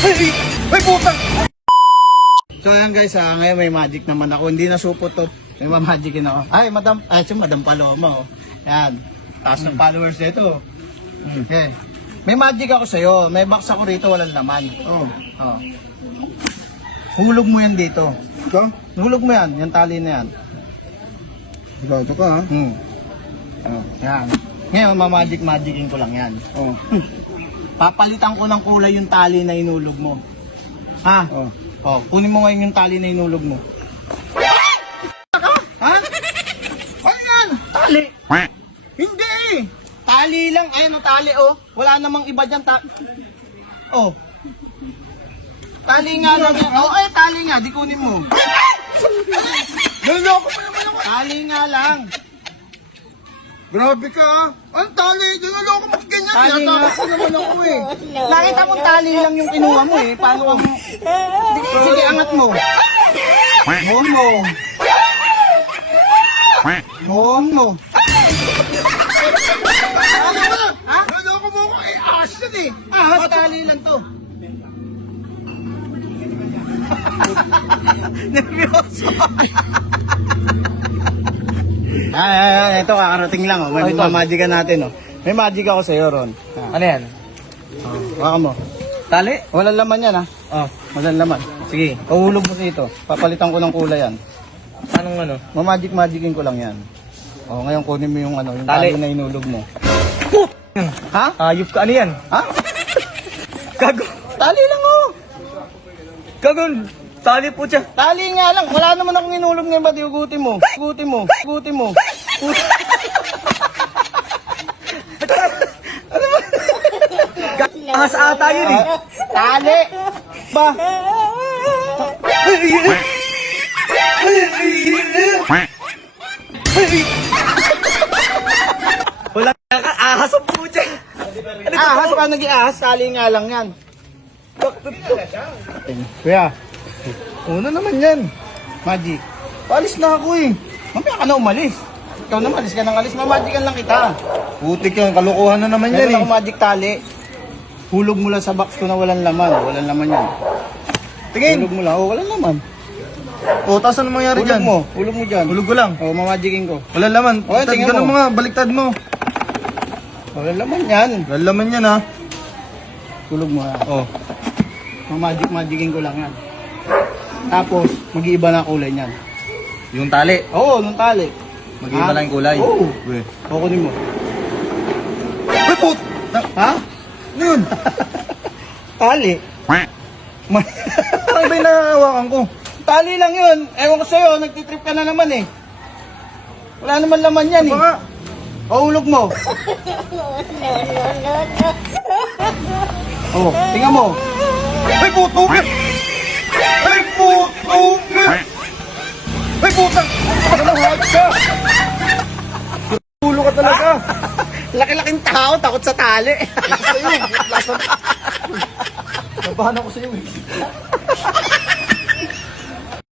Ay, putang! So ayan guys, ngayon may magic naman ako. Hindi na supot to. May magicin ako. Ay, Madam Paloma. Oh. Yan. Taas ng followers nito. Okay. May magic ako sa'yo. May box ako rito, walang laman. Oh. Hulog mo yan dito. Ito? Hulog mo yan, yung tali na yan. Bato ka ha? Yan. Ngayon, magicin ko lang yan. Oh. Papalitan ko ng kulay yung tali na inulog mo. Ha? Oh. Kunin mo ngayon yung tali na inulog mo. Ha? Ano yan? Tali. Hindi. Tali lang. Ayun, tali oh. Wala namang iba dyan. Oh. Tali nga lang. Oh, ay, tali nga. Di kunin mo. Naloko pa naman ako. Tali nga lang. Grabe ka ha? Ang tali, naloko mo ganyan. Tali nga. Tinatapos ko naman ako eh. Nakita mo tali lang yung kinuha mo eh. Paano ang... Sige, angat mo. Mohon mo. Mohon mo. Ha? Naloko mo ako eh. Aas yan eh. Ah, tali lang to. Nervyoso. Ito kakarating lang oh. May magic natin oh. May magic ako sa iyo Ron. Ano yan? Baka mo. Tali? Walang laman yan ha. Walang laman. Sige. Uhulog mo dito. Papalitan ko ng kulay yan. Anong ano? Magicin ko lang yan. Ngayon kunin mo yung yung Tali. tali na inulog mo. Ha? Ayop ka. Ano yan? Ha? Gago. Tali lang oh. Gago. Tali po siya. Tali nga lang. Wala naman akong inulog ngayon. Ba't hugutin mo? Hugutin mo. Hugutin mo. Ahas ata yun eh. Tali. Ba? Wala ka. Ahas ang po siya. Ahas pa nag-iahas. Tali nga lang yan. Kuya. Una naman yan. Magic. Paalis na ako eh. Mamaya ka na umalis. Ikaw na malis ka nang alis. Mamagican lang kita. Putik yan, kalukuhan na naman Meron yan eh. ako magic tali. Hulog mo lang sa box ko na walang laman. Walang laman yan. Tingin. Hulog mo lang. Walang laman. O, taas ano mangyari Hulog dyan? mo. Hulog mo dyan. Hulog ko lang. Mamagicin ko. Wala laman. Okay, tingnan Ganun mo. mga, baliktad mo. Walang laman yan. Wala laman yan ha. Hulog mo ha. Oh. Magicin ko lang yan. Tapos, mag-iiba na kulay niyan. Yung tali. Oo, nung tali. Mag-iiba lang yung kulay. Oo. Uy. Kukunin mo. Uy, put! Ha? Ano yun? Tali. Ano ba yung nakahawakan ko? Tali lang yun. Ewan ko sa'yo, nagtitrip ka na naman eh. Wala naman laman yan eh. Baka. Hulog mo. Oh, tingnan mo. Ay, puto! Ay, puto! Ay, putang! Nakamuhat ka! Tulo ka talaga! Laki-laking tao, takot sa tali. Nabahan ako sa'yo eh.